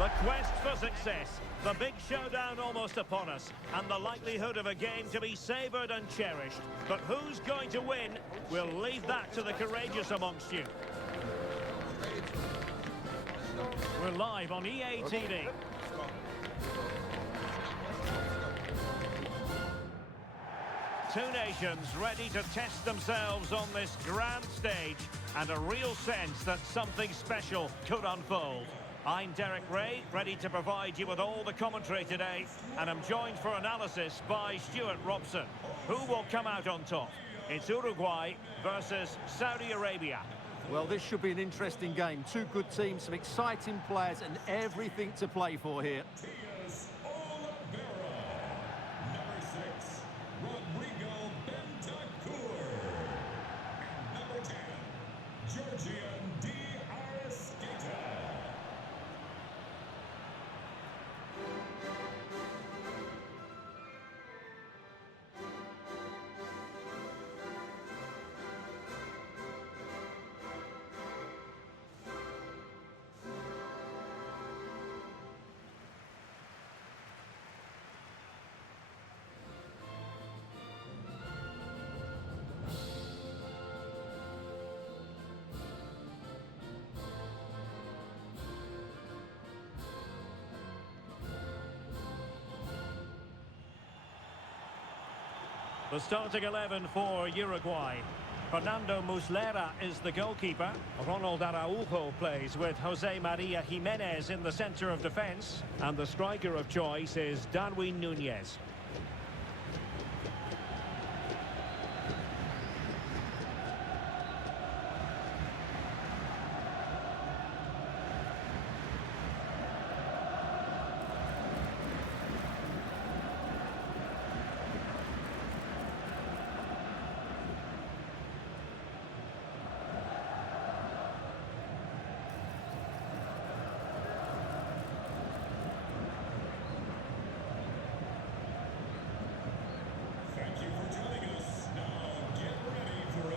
The quest for success, the big showdown almost upon us, and the likelihood of a game to be savoured and cherished. But who's going to win? We'll leave that to the courageous amongst you. We're live on EA TV. Two nations ready to test themselves on this grand stage, and a real sense that something special could unfold. I'm Derek Ray, ready to provide you with all the commentary today, and I'm joined for analysis by Stuart Robson. Who will come out on top? It's Uruguay versus Saudi Arabia. Well, this should be an interesting game. Two good teams, some exciting players, and everything to play for here. The starting 11 for Uruguay. Fernando Muslera is the goalkeeper. Ronald Araujo plays with Jose Maria Jimenez in the centre of defence. And the striker of choice is Darwin Núñez.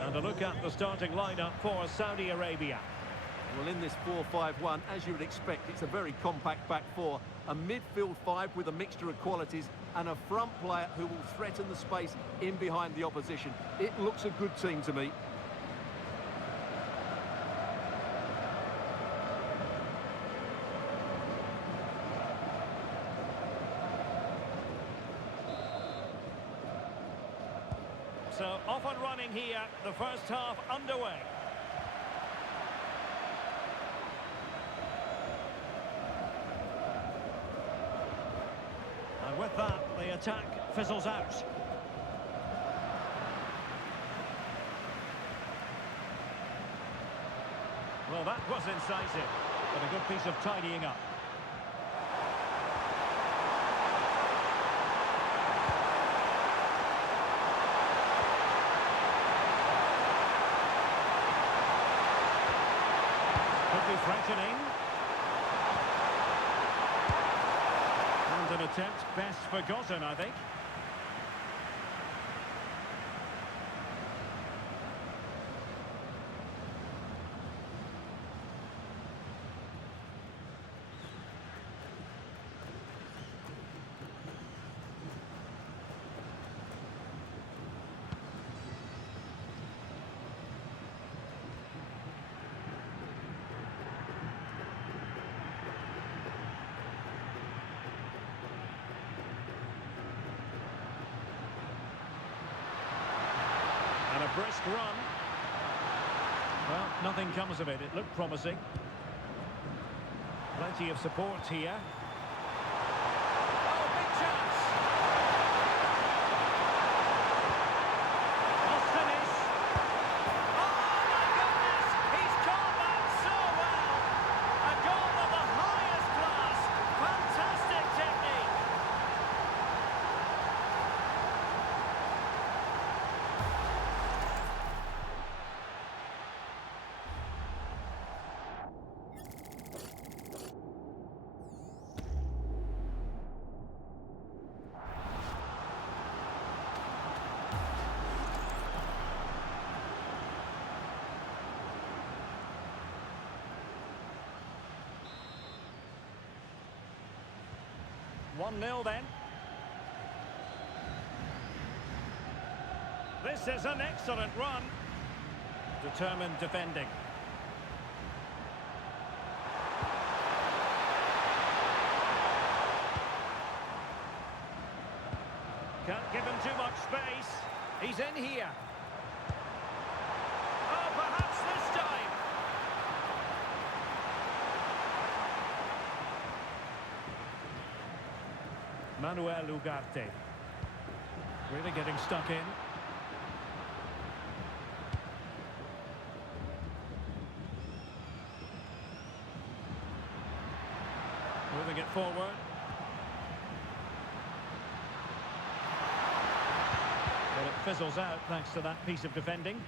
And a look at the starting lineup for Saudi Arabia. Well, in this 4-5-1, as you would expect, it's a very compact back four. A midfield five with a mixture of qualities and a front player who will threaten the space in behind the opposition. It looks a good team to me. So off and running here, the first half underway. And with that, the attack fizzles out. Well, that was incisive, but a good piece of tidying up. Threatening. And an attempt best forgotten, I think. And a brisk run. Well, nothing comes of it. It looked promising. Plenty of support here. Oh, big chance! Must finish. Oh, my goodness! He's caught that so well! A goal of the highest class. Fantastic technique. 1-0 then. This is an excellent run. Determined defending. Can't give him too much space. He's in here. Oh, perhaps this time. Manuel Ugarte. Really getting stuck in. Moving it forward. Well, it fizzles out thanks to that piece of defending.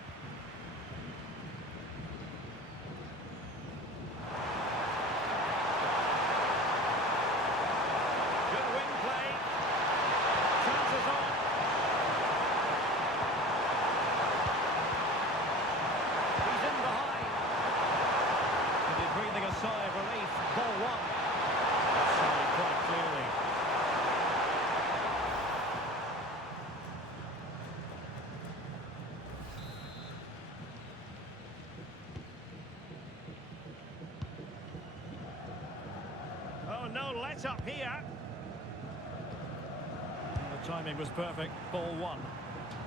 Good wing play. Chances on. He's in behind. And he's breathing a sigh of relief. Ball one. Sorry, quite clearly. Oh, no let up here. The timing was perfect. Ball one.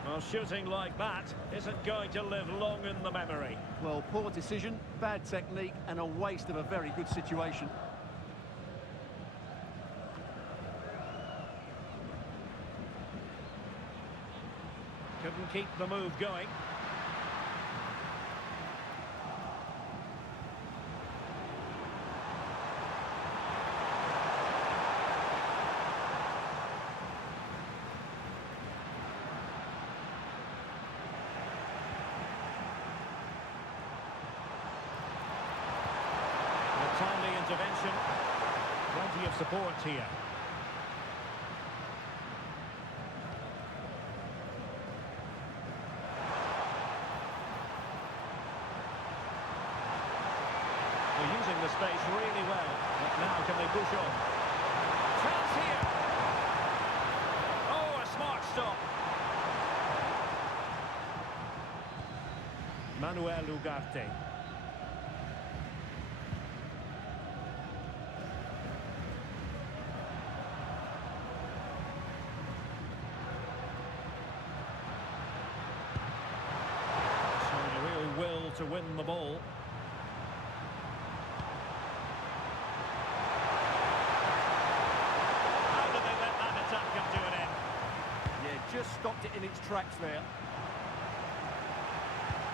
Well, shooting like that isn't going to live long in the memory. Well, poor decision, bad technique, and a waste of a very good situation. Couldn't keep the move going. A timely intervention. Plenty of support here. They're using the space really well. But now can they push on? Chance here. Oh, a smart stop. Manuel Ugarte. Showing a real will to win the ball. Just stopped it in its tracks there.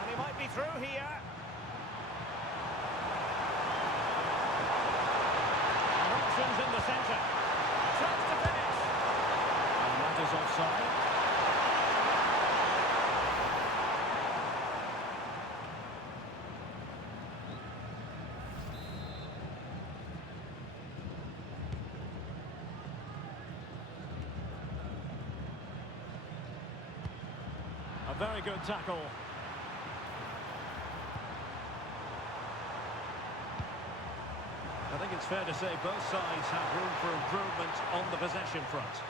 And he might be through here. And options in the centre. Chance to finish. And that is offside. A very good tackle. I think it's fair to say both sides have room for improvement on the possession front.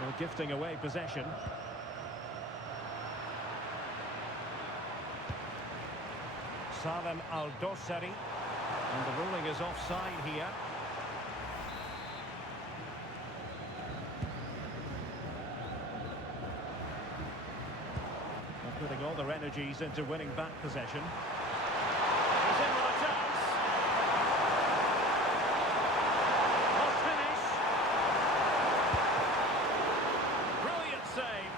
Well, gifting away possession. Salem Al-Dossari. And the ruling is offside here. They're putting all their energies into winning back possession. He's in with a chance. Must finish. Brilliant save.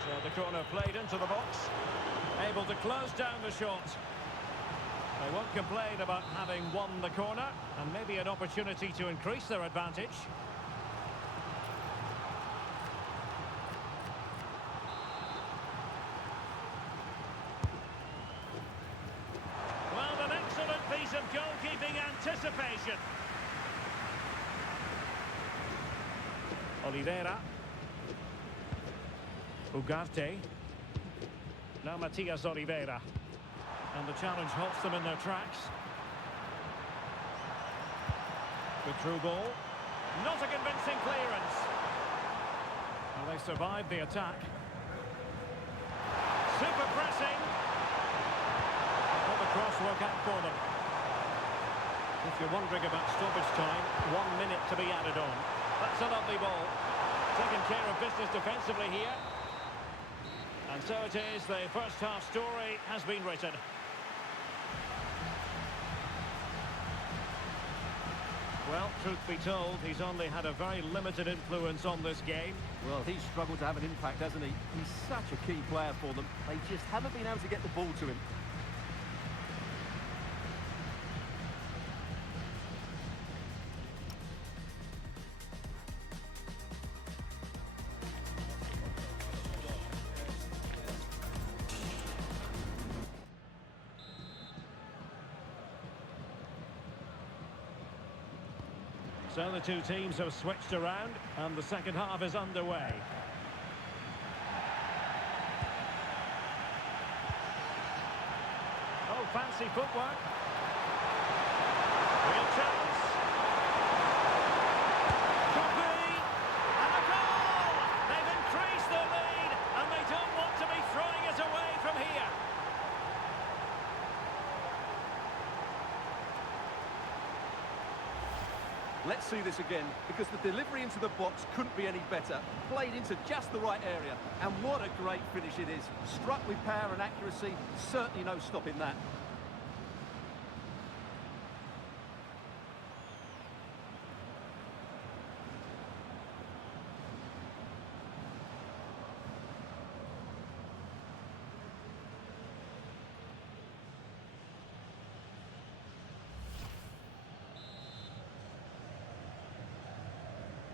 So the corner played into the box. Able to close down the shot. They won't complain about having won the corner, and maybe an opportunity to increase their advantage. Well, an excellent piece of goalkeeping anticipation. Oliveira. Ugarte. Now Matias Oliveira. And the challenge halts them in their tracks. Good through ball. Not a convincing clearance. Well, they survived the attack. Super pressing. Well, the cross work out for them. If you're wondering about stoppage time, 1 minute to be added on. That's a lovely ball. Taking care of business defensively here. And so it is, the first half story has been written. Well, truth be told, he's only had a very limited influence on this game. Well, he's struggled to have an impact, hasn't he? He's such a key player for them. They just haven't been able to get the ball to him. So the two teams have switched around, and the second half is underway. Oh, fancy footwork. Real chance. Could be. And a goal! They've increased their lead, and they don't want to be throwing it away from here. Let's see this again, because the delivery into the box couldn't be any better. Played into just the right area, and what a great finish it is. Struck with power and accuracy, certainly no stopping that.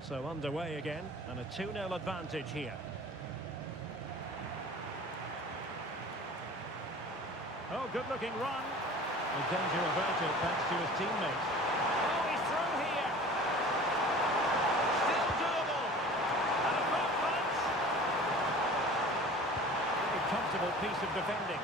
So underway again, and a 2-0 advantage here. Oh, good-looking run. The danger averted thanks to his teammate. Oh, he's through here. Still doable. And a back punch. A comfortable piece of defending.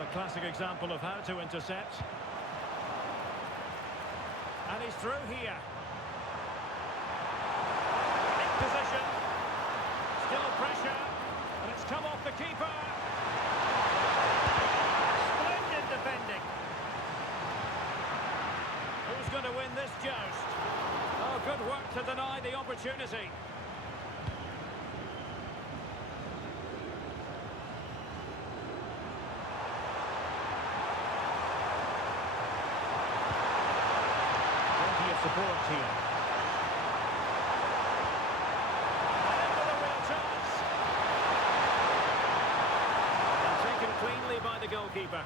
A classic example of how to intercept. And he's through here. In position. Still pressure. And it's come off the keeper. Splendid defending. Who's going to win this joust? Oh, good work to deny the opportunity. Support here. And with a real chance. And taken cleanly by the goalkeeper.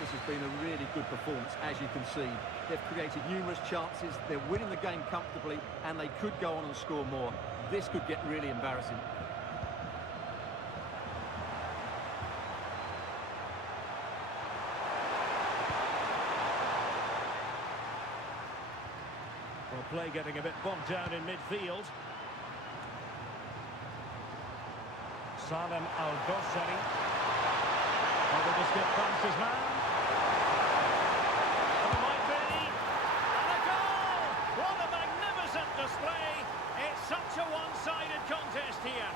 This has been a really good performance, as you can see. They've created numerous chances, they're winning the game comfortably, and they could go on and score more. This could get really embarrassing. Well, play getting a bit bogged down in midfield. Salem Al-Dossari. Able to skip past his man. And it might be. And a goal! What a magnificent display! It's such a one-sided contest here.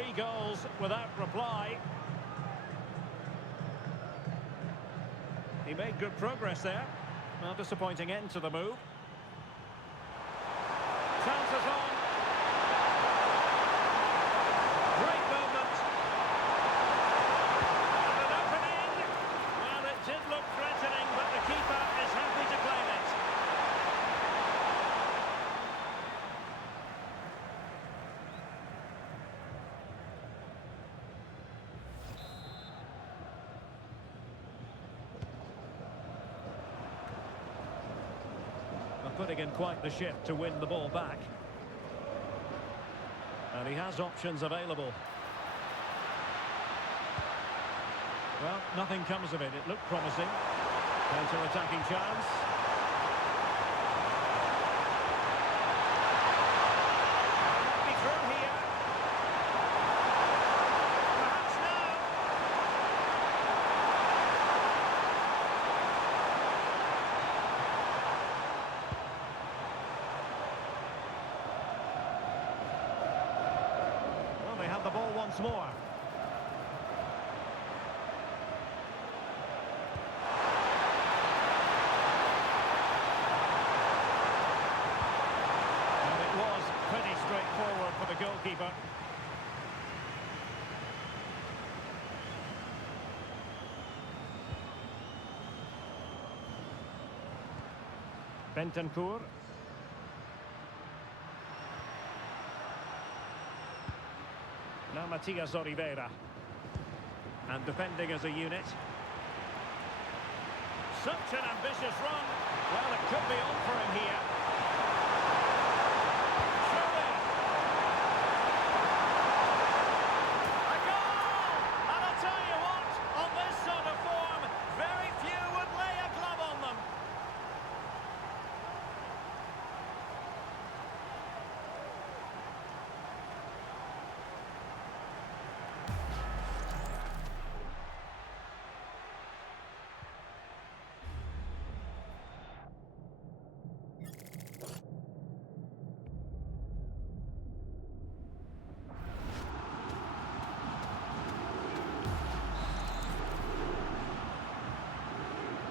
3 goals without reply. He made good progress there. Well, disappointing end to the move. Chances on. Great movement. And an opening. Well, it did look threatening, but the keeper is happy to claim it. Putting in quite the shift to win the ball back. And he has options available. Well, nothing comes of it. It looked promising. Counter-attacking chance. Might be through here. Perhaps now. They have the ball once more. And it was pretty straightforward for the goalkeeper. Bentancur. Now Matias Oliveira. And defending as a unit. Such an ambitious run. Well, it could be on for him here. Surely. A goal! And I'll tell you what, on this sort of form, very few would lay a glove on them.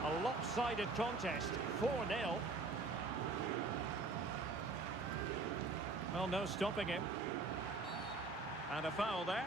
A lopsided contest, 4-0. Well, no stopping him. And a foul there.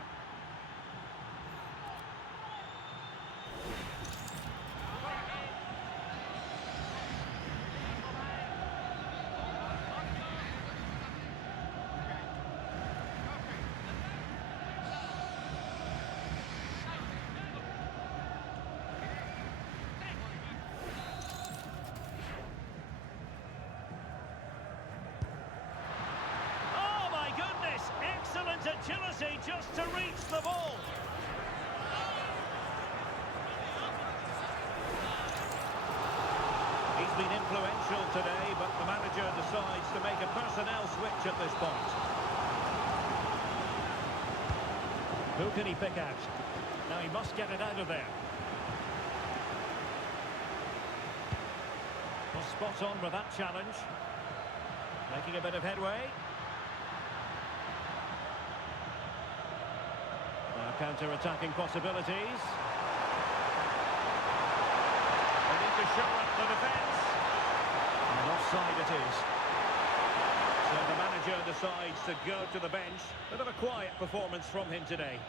Excellent agility just to reach the ball. He's been influential today, but the manager decides to make a personnel switch at this point. Who can he pick out? Now he must get it out of there. Well, spot on with that challenge. Making a bit of headway. Counter-attacking possibilities. They need to show up the defence. And offside it is. So the manager decides to go to the bench. Bit of a quiet performance from him today.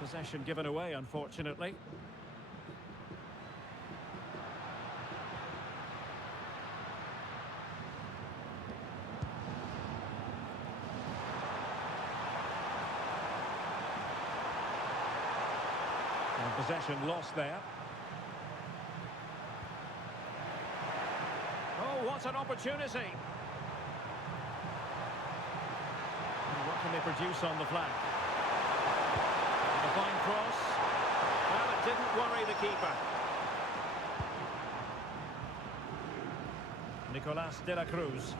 Possession given away, unfortunately. And possession lost there. Oh, what an opportunity! And what can they produce on the flank? A fine cross. Well, it didn't worry the keeper. Nicolas de la Cruz.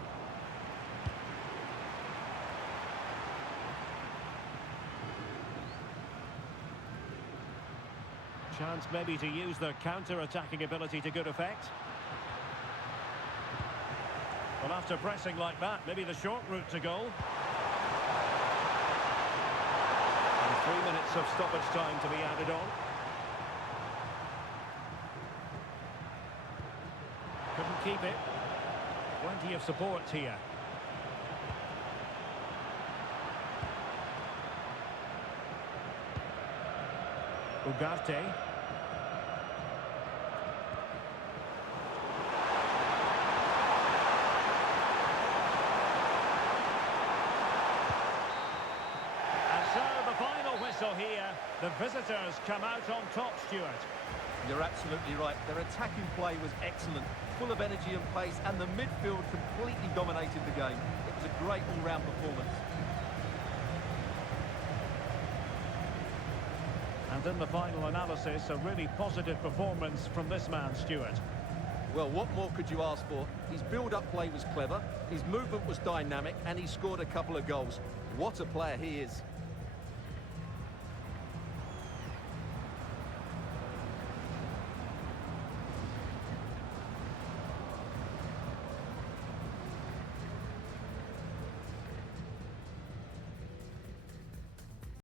Chance maybe to use their counter-attacking ability to good effect. Well, after pressing like that, maybe the short route to goal. And 3 minutes of stoppage time to be added on. Couldn't keep it. Plenty of support here. Ugarte. So here, the visitors come out on top, Stuart. You're absolutely right. Their attacking play was excellent, full of energy and pace, and the midfield completely dominated the game. It was a great all-round performance. And in the final analysis, a really positive performance from this man, Stuart. Well, what more could you ask for? His build-up play was clever, his movement was dynamic, and he scored a couple of goals. What a player he is.